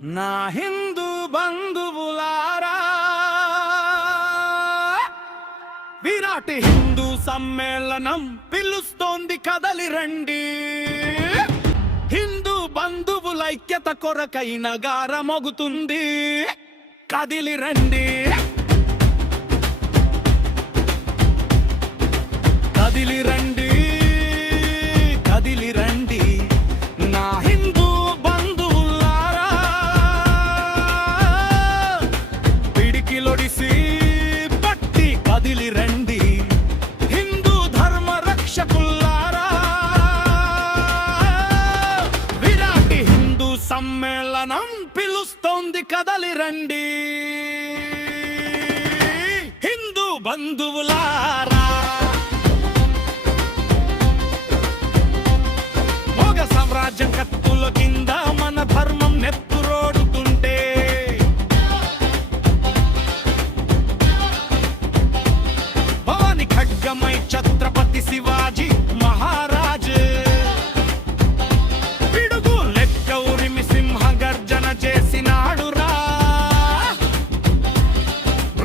నా హిందూ బంధువులారా, విరాటి హిందూ సమ్మేళనం పిలుస్తోంది, కదలి రండి. హిందూ బంధువుల ఐక్యత కొరకై నగారమోగుతుంది, కదిలి రండి. కదిలి రండి, కదిలి రండి నా హిందూ బంధువులారా, పిడికిలొడిసి పట్టి కదిలి రండి. హిందూ ధర్మ రక్షకులారా, విరాటి హిందూ సమ్మేళనం పిలుస్తోంది, కదలి రండి. హిందూ బంధువులారా, సామ్రాజ్యం కత్తుల కింద మన ధర్మం నెత్తురోడుతుంటే, భవాని ఖడ్గమై ఛత్రపతి శివాజీ మహారాజ్, పిడుగు లెక్క ఉరిమి సింహ గర్జన చేసినాడురా.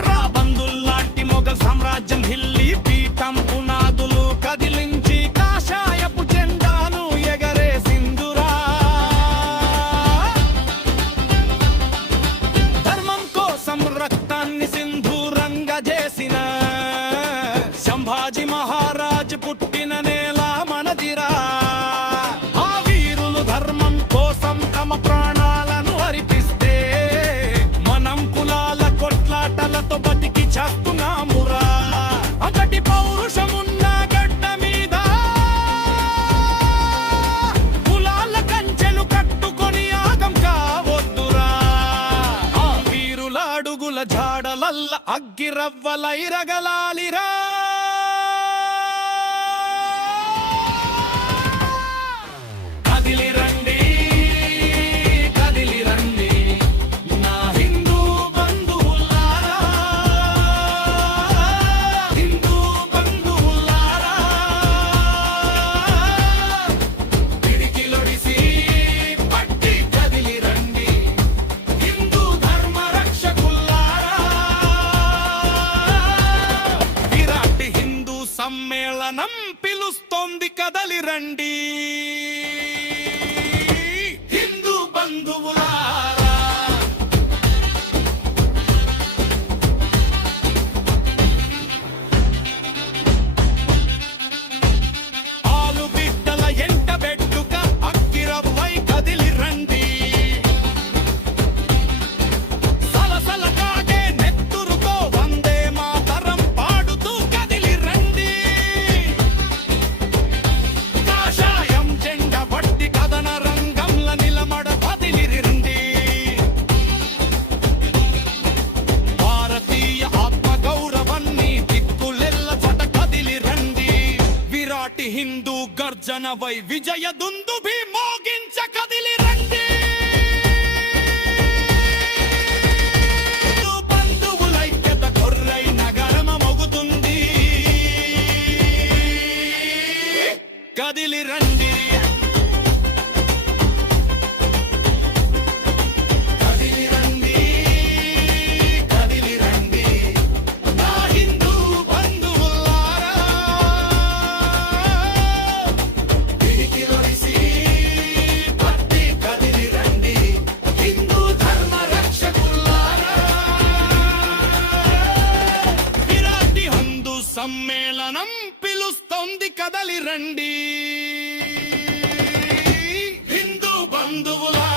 రాబందుల్లాంటి మొఘల్ సామ్రాజ్యం ఢిల్లీ పీఠం పునాదులు కదిలించి కాషాయపు జెండాను ఎగరేసిందురా. ధర్మం కోసం రక్తాన్ని సింధూరంగా చేసిన సంభాజీ మహారాజ్ పుట్టిన నేల మనదిరా. ఆ వీరులు ధర్మం కోసం తమ ప్రాణాలను అర్పిస్తే, మనం కులాల కొట్లాటలతో బతికి చేస్తున్నామురా. అతడి పౌరుషమున్న గడ్డ మీద కులాల కంచెలు కట్టుకొని ఆగం కావద్దురా. ఆ వీరుల అడుగుల జాడలల్ల అగ్గిరవ్వలైరగలాలిరా. కదిలి రండి, కదిలి రండి నా హిందూ బంధువులారా, హిందూ బంధువులారా, పిడికిలొడిసి పట్టి కదిలి రండి. హిందూ ధర్మ రక్షకులారా, విరాటి హిందూ సమ్మేళనం పిలుస్తోంది, కదలి రండి. హిందూ బంధువులారా, ఆలు బిడ్డల ఎంట బెట్టుక అక్కిరవ్వై కదిలి రండి. సలసల కాగే నెత్తురుతో వందే మాతరం పాడుతూ కదిలి రండి. కాషాయం జెండ పట్టి కథన రంగంల నిలమడ కదిలి రండి. భారతీయ ఆత్మ గౌరవాన్ని దిక్కులెల్ల చట కదిలి రండి. విరాటి హిందూ గర్జనవై విజయ దుందుభి మోగించ కదిలి రండి. హిందూ బంధువులైక్యత కొర్రై నగరమమోగుతుంది, కదిలి రండి. కదిలి రండి, కదిలి రండి నా హిందూ బంధువులారా, పిడికిలొడిసి పట్టి కదిలి రండి. హిందూ ధర్మ రక్షకులారా, విరాటి హిందూ సమ్మేళనం పిలుస్తోంది, కదలి రండి. హిందూ బంధువులారా.